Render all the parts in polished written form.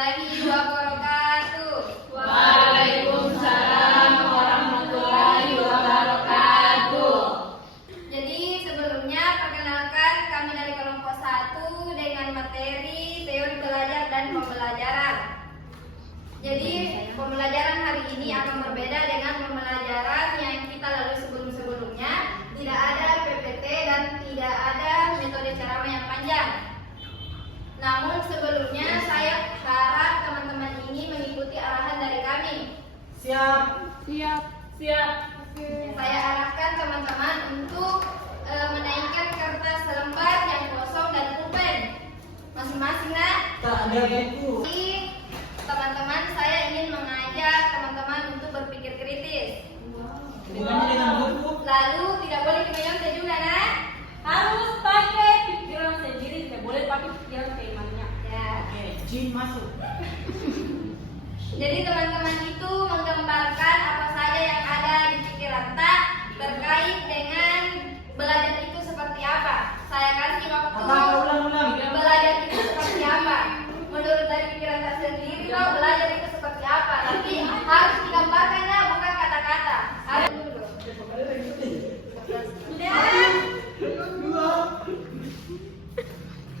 warahmatullahi wabarakatuh. Waalaikumsalam warahmatullahi wabarakatuh. Jadi sebelumnya perkenalkan kami dari kelompok 1 dengan materi teori belajar dan pembelajaran. Jadi pembelajaran hari ini akan berbeda dengan pembelajaran yang kita lalui sebelum-sebelumnya. Tidak ada PPT dan tidak ada metode ceramah yang panjang. Namun sebelumnya saya harap teman-teman ini mengikuti arahan dari kami. Siap. Saya arahkan teman-teman untuk menaikkan kertas lembar yang kosong dan pulpen masing-masing, nah. Tak ada buku. Jadi teman-teman, saya ingin mengajak teman-teman untuk berpikir kritis. Hubungannya dengan buku. Lalu tidak boleh kemenyon juga, nah. Harus pakai pikiran sendiri, tidak boleh pakai pikiran temannya. Ya. Oke, Jin masuk. Jadi teman-teman itu menggambarkan apa saja yang ada di pikiran tak terkait dengan belajar itu seperti apa. Saya kasih waktu. Ulang. Belajar itu seperti apa? Menurut dari pikiran tak sendiri, tahu belajar itu seperti apa? Tapi harus digambarkannya, bukan kata-kata. Harus dulu.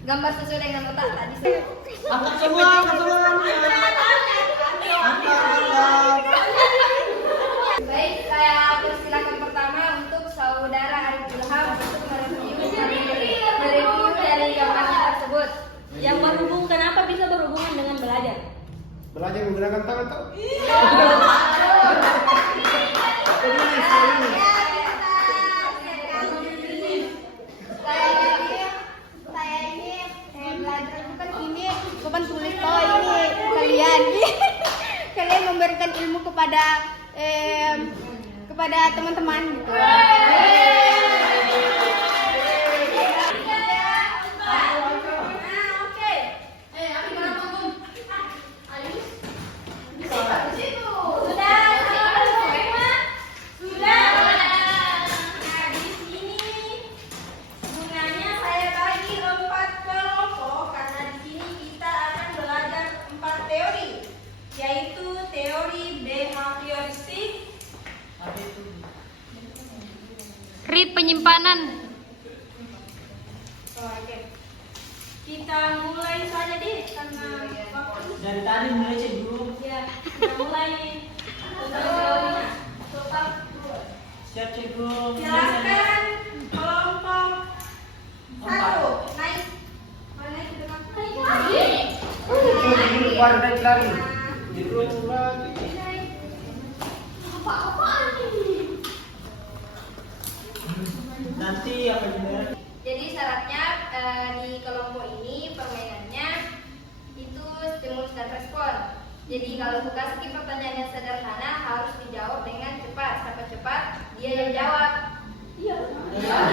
Gambar sesuai dengan otak tadi. Angkat semua. Baik, saya persilakan pertama untuk saudara Arif Ilham untuk mereview dari gambarnya tersebut. Yang berhubung, kenapa bisa berhubungan dengan belajar? Belajar menggunakan tangan tau? Belajar bukan ini, bukan tulis ini kalian. Kalian memberikan ilmu kepada teman-teman gitu. Yaitu teori behavioristik, Penyimpanan. Oke. Kita mulai saja deh karena waktu. Dari tadi mulai cek dulu. Ya, kita mulai tentang teorinya. Siap cek dulu. Silakan kelompok 1 naik. Baru naik lagi. Terus lagi. Nanti apa gimana? Jadi syaratnya di kelompok ini permainannya itu stimulus dan respon. Jadi kalau kasih pertanyaan yang sederhana harus dijawab dengan cepat. Siapa cepat dia yang jawab. Iya. Siapa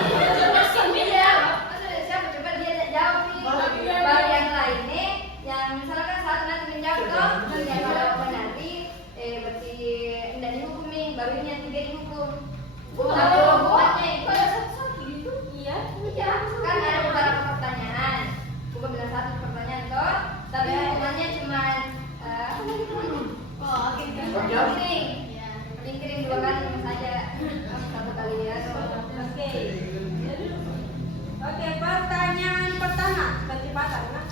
cepat dia yang jawab nih. Baru yang lainnya yang misalkan satu nanti menjawab toh, yang kalau nanti berarti tidak dihukum nih, baru ini yang 3 dihukum. Tapi buatnya itu ada satu-satu gitu. Iya. Kan ada beberapa pertanyaan. Bukan bilang satu pertanyaan toh, tapi hukumannya cuma lingkring 2 kali saja. 1 kali ya. Oke, pertanyaan pertama, kecepatan, nah.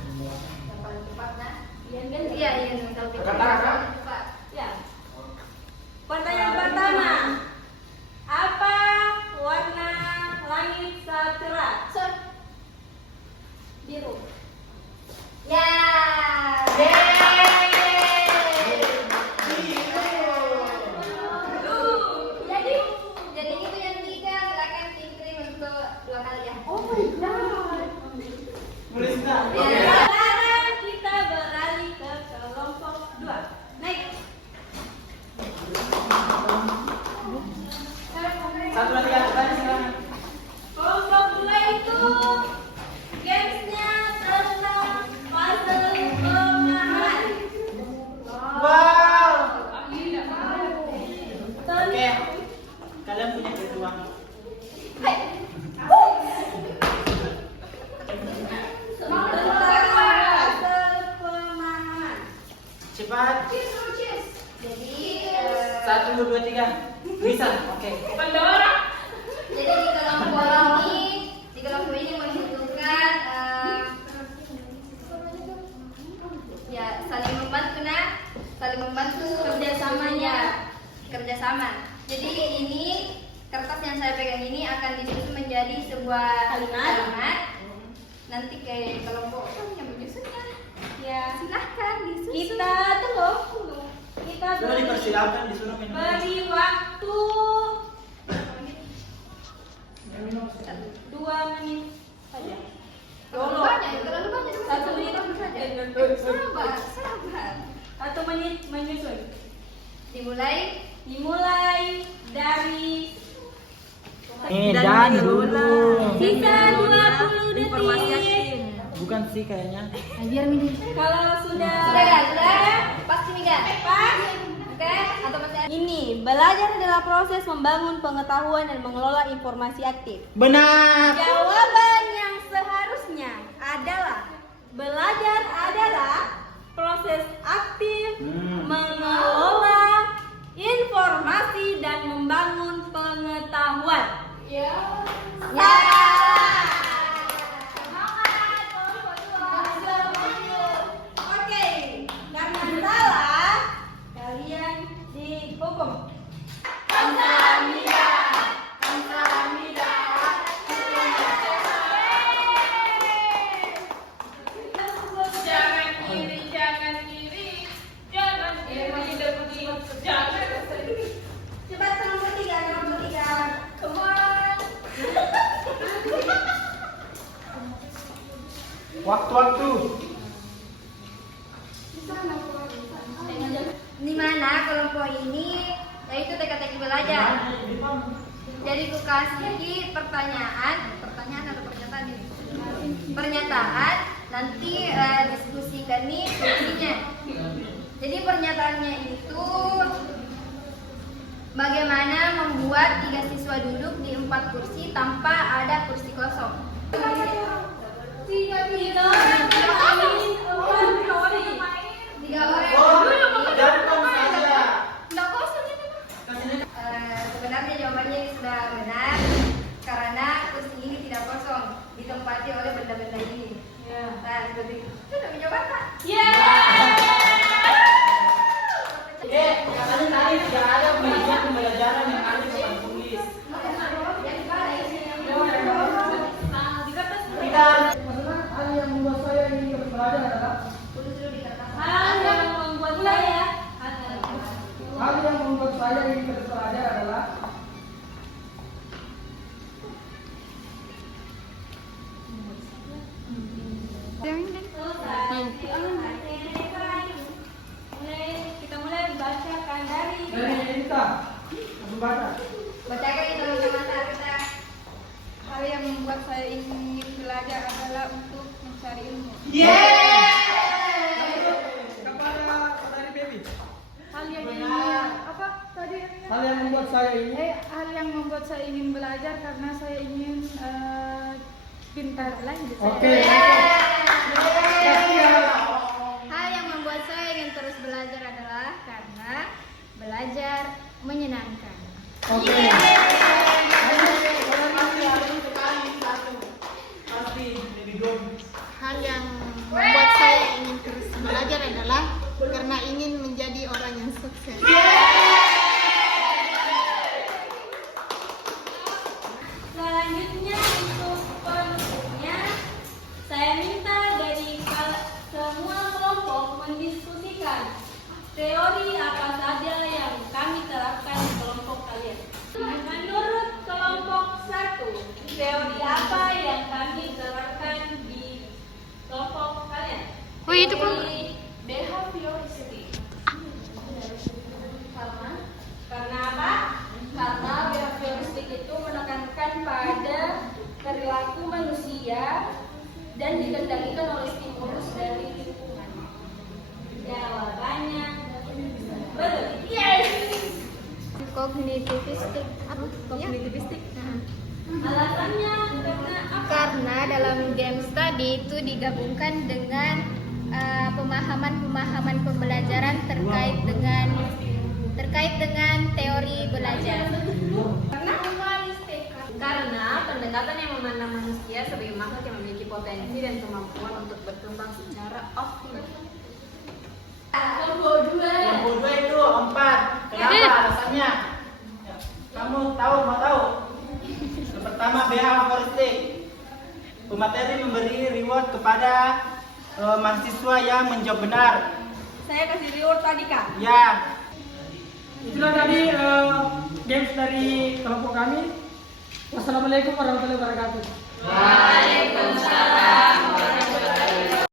Yang paling cepat nah. Iya, yang tahu Kata-kata. cepat. Ya. Pertanyaan pertama. Apa warna langit saat cerah? Biru. Ya. Jadi itu yang 3, silakan lingkring untuk 2 kali ya. Mulai sudah. Ya. Sekarang kita beralih ke kelompok 2. Cepat. Jadi 1, 2, 3. Bisa. Oke. jadi di kelompok ini menentukan ya saling membantu kerjasama. Jadi ini kertas yang saya pegang ini akan disusun menjadi sebuah kalimat. Nanti kayak kelompok yang menyusunnya. Ya. Silahkan disusun. Kita tunggu. Kita Sudah dipersilakan disuruh minum. beri waktu 2 menit saja. Terlalu banyak. 1 menit saja. Sabar. 1 menit menyusun. Dimulai dari Dan dulu. sisa 20 detik. Bukan sih kayaknya. Kalau sudah Sudah? Pasti nih kan? pas. Oke? Atau masih ada? Ini belajar adalah proses membangun pengetahuan dan mengelola informasi aktif. Benar. Jawaban yang seharusnya adalah belajar adalah proses aktif mengelola informasi dan membangun pengetahuan. Ya. Oke, karena salah kalian dihukum. Cepat kelompok 3. Come on. Waktu. Di mana kelompok ini yaitu teka-teki belajar. Jadi ku kasih pertanyaan atau pernyataan ini? Pernyataan, nanti diskusikan nih solusinya. Jadi pernyataannya itu bagaimana membuat 3 siswa duduk di 4 kursi tanpa ada kursi kosong. 3 orang bermain 4 kali. 3 orang. Jangan saja. Nggak kosong itu. Sebenarnya jawabannya sudah benar karena kursi ini tidak kosong, ditempati oleh benda-benda ini. Nah, seperti itu. Sudah menjawab Kak? Katanya tadi tidak ada media pembelajaran yang ada di papan tulis. Kita Hal yang membuat saya ingin belajar adalah Dulu dikatakan. Hal yang membuat saya Kita mulai bacakan dari Bacakan itu kacamata kita. Hal yang membuat saya ingin belajar adalah untuk mencari ilmu. Hal yang apa tadi? Hal yang membuat saya ingin Hal yang membuat saya ingin belajar karena saya ingin pintar lagi. Oke. Hal yang membuat saya ingin terus belajar adalah karena belajar menyenangkan. Oke. pasti lebih dong. Hal yang membuat saya ingin terus belajar adalah karena ingin menjadi orang yang sukses. Selanjutnya untuk penutupnya, saya minta dari semua kelompok mendiskusikan teori apa saja yang kami terapkan di kelompok kalian. Menurut kelompok 1, teori apa yang kami terapkan di kelompok kalian? Teori behavioristik. Karena apa? Karena behavioristik itu menekankan pada perilaku manusia dan dikendalikan oleh stimulus dari lingkungan. Jawabannya betul. Yes. Kognitivistik. Apa? Kognitivistik. Alasannya karena apa? Karena dalam game study itu digabungkan dengan pemahaman-pemahaman pengalaman pembelajaran terkait dengan teori belajar. Karena pendekatan yang memandang manusia sebagai makhluk yang memiliki potensi dan kemampuan untuk berkembang secara optimal. Kelompok 2 itu 4. Kenapa alasannya? Kamu tahu, mau tahu? Yang pertama BH favoristik. Pemateri memberi reward kepada mahasiswa yang menjawab benar. Saya kasih reward tadi, Kak. Ya. Itulah tadi games dari kelompok kami. Wassalamualaikum warahmatullahi wabarakatuh. Waalaikumsalam